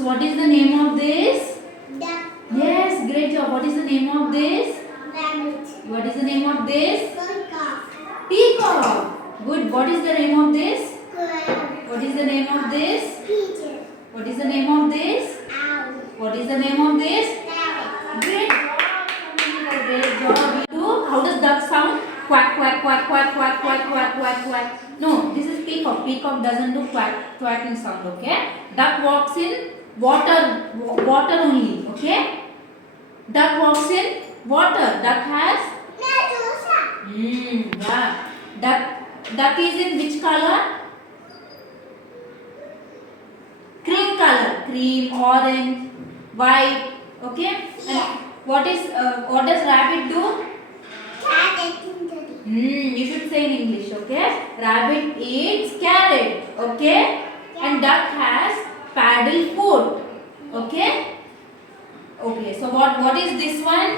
So what is the name of this? Duck. Yes, great job. What is the name of this? Rabbit. What is the name of this? Peacock. Peacock. Good. What is the name of this? Squirrel. What is the name of this? Pigeon. What is the name of this? Owl. What is the name of this? Parrot. Great job. Samantha. Great job. Do how does duck sound? Quack quack quack quack quack quack quack quack quack. No, this is peacock. Peacock doesn't do quacking sound. Okay. Duck walks in water only. Okay. Duck walks in water. Duck has. Yeah. Duck is in which color? Cream color. Cream, orange, white. Okay. Yeah. What does rabbit do? Carrot. You should say in English. Okay. Rabbit eats carrot. Okay. And duck has paddle foot. Okay. Okay. So what is this one?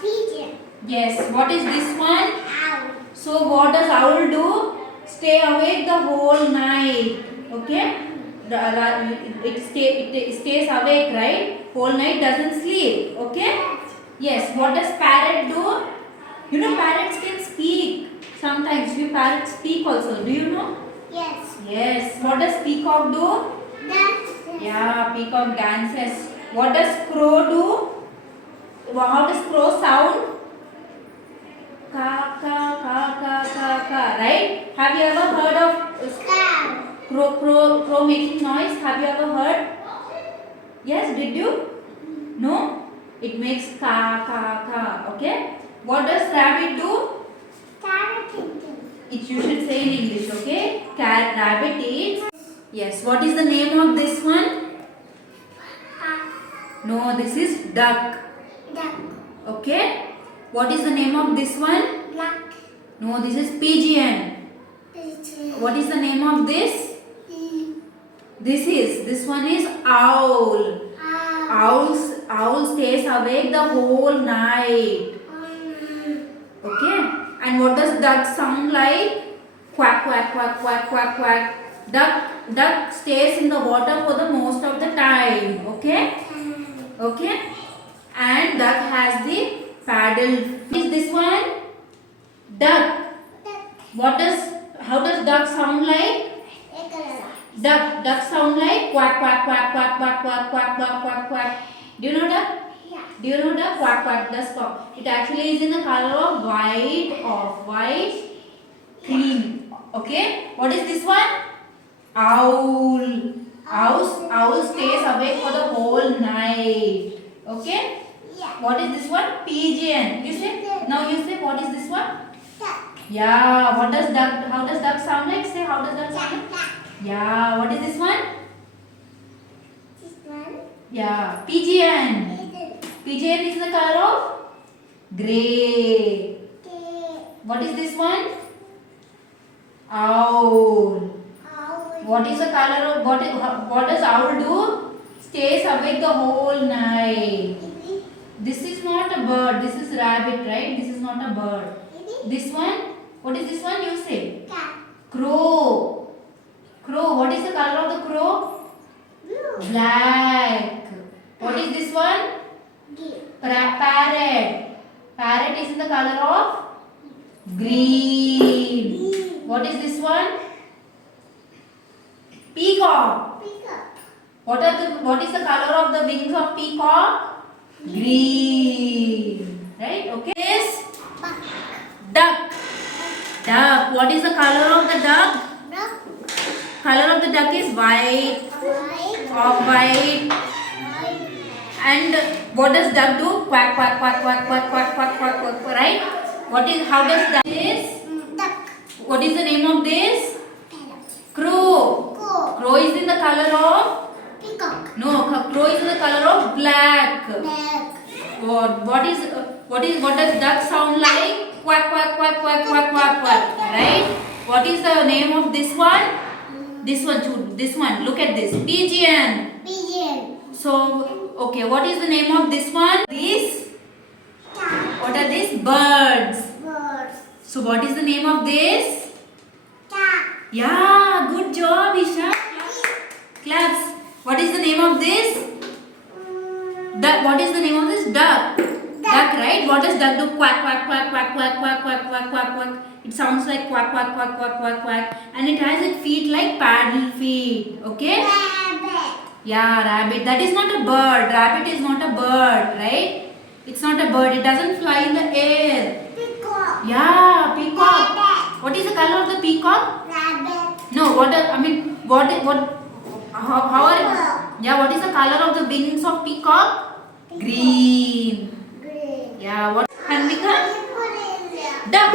Pigeon. Yes. What is this one? Owl. So what does owl do? Stay awake the whole night. Okay? It stays awake, right? Whole night, doesn't sleep. Okay? Yes. What does parrot do? You know parrots can speak. Sometimes we parrots speak also. Do you know? Yes. Yes. What does peacock do? That's Yeah, peacock dances. What does crow do? How does crow sound? Ka ka ka ka ka ka, right? Have you ever heard of cow. crow making noise? Have you ever heard? Yes, did you? No? It makes ka ka ka. Okay? What does rabbit do? Carrot. It you should say in English, okay? Rabbit eats. Yes. What is the name of this one? No, this is duck. Duck. Okay? What is the name of this one? Black. No, this is pigeon. Pigeon. What is the name of this? This one is owl. Owl stays awake the whole night. Okay? And what does duck sound like? Quack quack quack quack quack quack. Duck stays in the water for the most of the time. Okay? Okay? And duck has the paddle. Is this one? Duck. How does duck sound like? Duck sound like quack quack quack quack quack quack quack quack quack quack. Do you know duck? Yeah. Do you know duck? Quack quack does quack. It actually is in the color of white, cream. Okay. What is this one? Owl. Owl stays awake for the whole night. Okay. Yeah. What is this one? Pigeon. You say? Now you say what is this one? Duck. Yeah. What does duck? How does duck sound like? Say how does duck sound like? Duck. Yeah. What is this one? This one. Yeah. Pigeon. Pigeon. Pigeon is the color of grey. Okay. What is this one? Owl. Owl. What is the color of what does owl do? Stays awake the whole night. This is not a bird. This is rabbit, right? This is not a bird. This one? What is this one? You say? Cat. Crow. Crow. What is the color of the crow? Blue. Black. What is this one? Parrot. Parrot is in the color of green. What is this one? Peacock. Peacock. What is the color of the wings of peacock? Green. Right? Okay. This duck. Duck. What is the color of the duck? Duck. Color of the duck is white. White. Of white. White. And what does duck do? Quack quack quack quack quack quack quack quack quack. Right? How does duck this? Duck. What is the name of this? Parrot. Crow. Crow. Crow is in the color of Peacock. no. Crow is in the color of black. Black. What does duck sound like? Quack quack quack quack quack quack quack. Right? What is the name of this one? This one too. This one. Look at this. Pigeon. Pigeon. So okay. What is the name of this one? These. Cat. What are these? Birds. Bird. So what is the name of this? Cat. Yeah, good job, Isha. Claps. What is the name of this? What is the name of this? Duck. Duck, right? What does duck do? Quack, quack, quack, quack, quack, quack, quack, quack, quack, quack. It sounds like quack, quack, quack, quack, quack, quack. And it has its feet like paddle feet. Okay? Rabbit. Yeah, rabbit. That is not a bird. Rabbit is not a bird, right? It's not a bird. It doesn't fly in the air. Peacock. Yeah, peacock. Rabbit. What is the color of the peacock? Rabbit. No, how are, yeah, what is the color of the wings of peacock? Green. Green. Yeah, what, Hanvika? Put in there. Duck.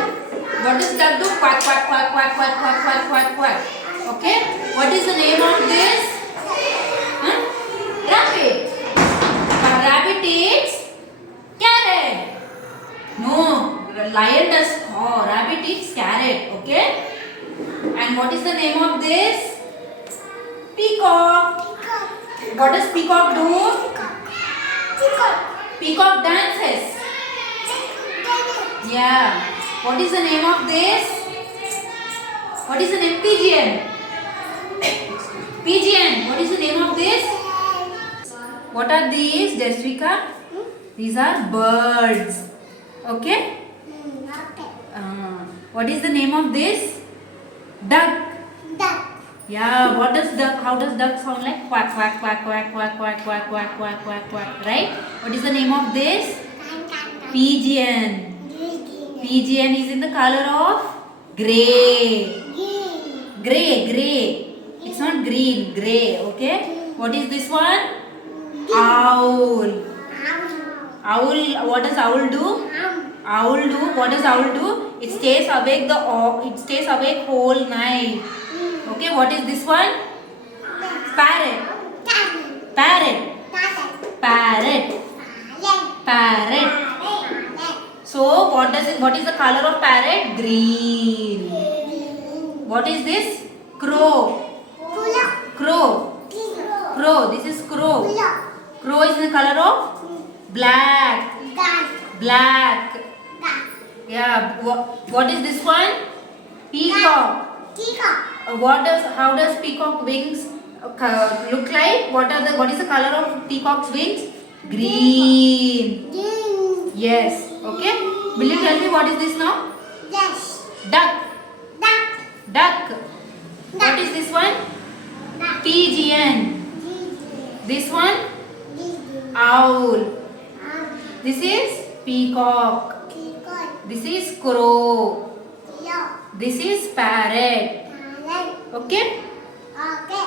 What does duck do? Quack, quack, quack, quack, quack, quack, quack, quack, quack. Okay? What is the name of this? Huh? Rabbit. A rabbit eats carrot. No, lion does. Oh, rabbit eats carrot. Okay? And what is the name of this? Peacock. Peacock. What does peacock do? Peacock. Peacock dances. Yeah. What is the name of this? What is the name? Pigeon. Pigeon. What is the name of this? What are these, Jasvika? These are birds. Okay? What is the name of this? Duck. Duck. Yeah. What does duck? How does duck sound like? Quack, quack, quack, quack, quack, quack, quack, quack, quack, quack, quack. Right? What is the name of this? Pigeon. Pigeon is in the color of grey. Grey, grey. It's not green, grey. Okay? What is this one? Owl. Owl. What does owl do? Owl do. What does owl do? It stays awake it stays awake whole night. Okay? What is this one? Parrot. Parrot. Parrot. Parrot. So what is the color of parrot? Green. What is this? Crow. Crow. Crow. This is crow. Crow is in the color of black. Black. Yeah. What is this one? Peacock. How does peacock wings look like? What is the color of peacock's wings? Green. Yes. Okay. Will you tell me what is this now? Duck. Duck. What is this one? Pigeon. This one? Owl. This is peacock. This is crow. This is parrot. Okay? Okay.